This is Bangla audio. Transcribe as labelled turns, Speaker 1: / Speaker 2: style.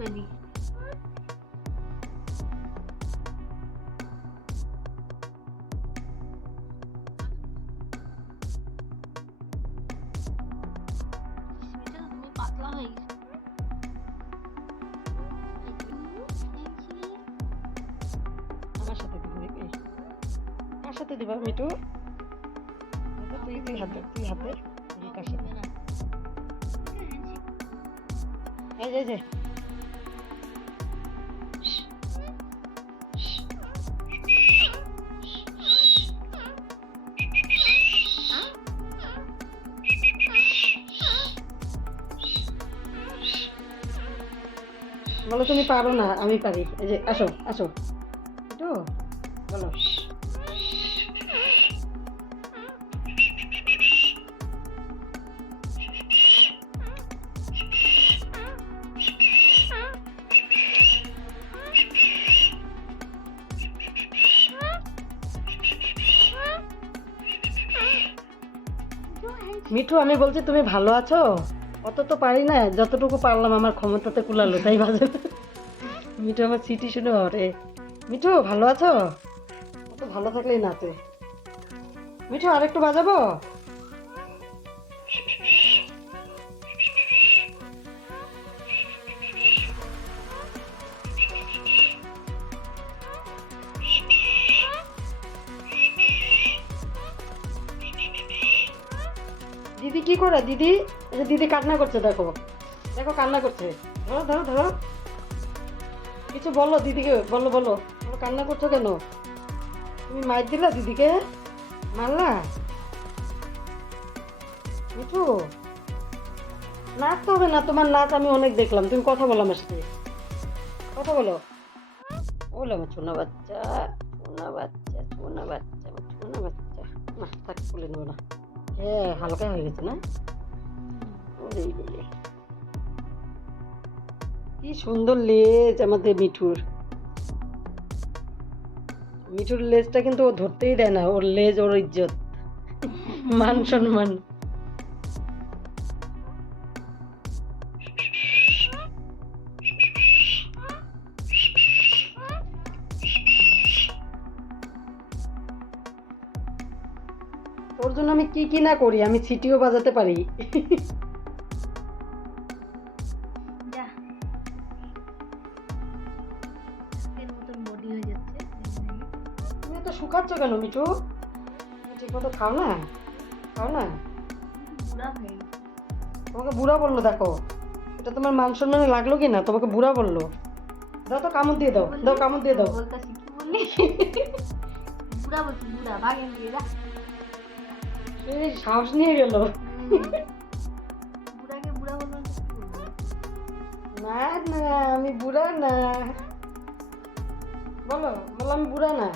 Speaker 1: 水里，你这个怎
Speaker 2: 么把脏了？কার সাথে দিবা মিটু তুই তুই হাত তুই হাত দে এই যে। বলো, তুমি পারো না, আমি পারি। এই যে, আসো আসো। একটু, বলো। মিঠু, আমি বলছি তুমি ভালো আছো? অত তো পারি না, যতটুকু পারলাম আমার ক্ষমতাতে কুলালো, তাই বাজে। মিঠু আমার সিটি শুনে ওরে মিঠু, ভালো আছো? অত ভালো থাকলেই নাচে। মিঠু, আরেকটু বাজাবো? কি করে, দিদি? দিদি কান্না করছে, দেখো। দেখো, কান্না করছে। ধরো ধরো ধরো। কিছু বলো দিদিকে, বলো বলো। কান্না করছ কেন? তুমি মার দিলা দিদিকে? মারলা? মিঠু? নাচ তো হবে না, তোমার নাচ আমি অনেক দেখলাম। তুমি কথা বলো আমার সাথে। কথা বলো। বলো আমার ছোনা বাচ্চা ছোনা বাচ্চা ছোনা বাচ্চা ছোনা বাচ্চা। না, থাক, বলে নেব না। হ্যাঁ হালকা হয়ে গেছে, না? কি সুন্দর লেজ আমাদের মিঠুর। মিঠুর লেজটা কিন্তু ও ধরতেই দেয় না, ওর লেজ ওর ইজ্জত। মান সম্মান। ওর জন্য আমি কি কি না করি? আমি সিটিও বাজাতে পারি। তুমি তো শুকাচ্ছ কেন মিঠু? ঠিক মতো খাও না? খাও না? তোমাকে বুড়া বলল দেখো। এটা তোমার মান সম্মানে লাগল কি না তোমাকে বুড়া বলল। দাও তো কামড় দিয়ে দাও। দাও কামড় দিয়ে দাও।
Speaker 1: বুড়া বলছি বুড়া ভাগেন দিয়ে
Speaker 2: সাহস নিয়ে গেল
Speaker 1: বুড়াকে বুড়া বললাম তো কি বলব?
Speaker 2: না না আমি বুড়া না বলো বলো আমি বুড়া না